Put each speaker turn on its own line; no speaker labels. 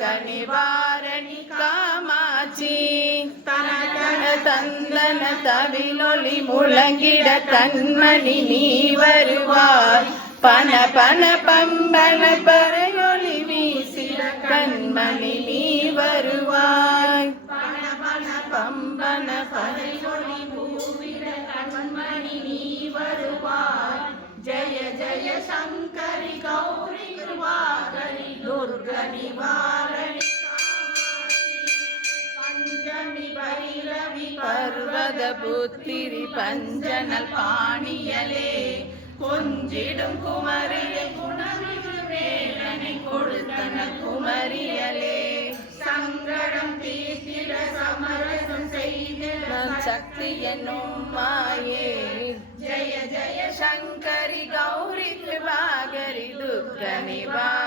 நிவாரணி காமாட்சி. தன தந்தன தவிலொளி முழங்கிட கண்மணி நீ வருவாய். பன பன பம்பன பறையொளி வீசிட கண்மணி நீ வருவாய். பன பன பம்பன பறையொளி பூவிட கண்மணி நீ வருவாய் ஜய ஜய சங்கரி கௌரி கிருபாகரி பர்வத புத்திரி பஞ்சனல் பாணியலே. கொஞ்சிடும் குமரியை குணமிகு வேலனை கொடுத்தன குமரியலே. சங்கடம் தீர்த்திட சமரசம் செய்திட சக்தி என்னும் மாயே. ஜய ஜய சங்கரி கௌரி கிருபாகரி துக்க நிவா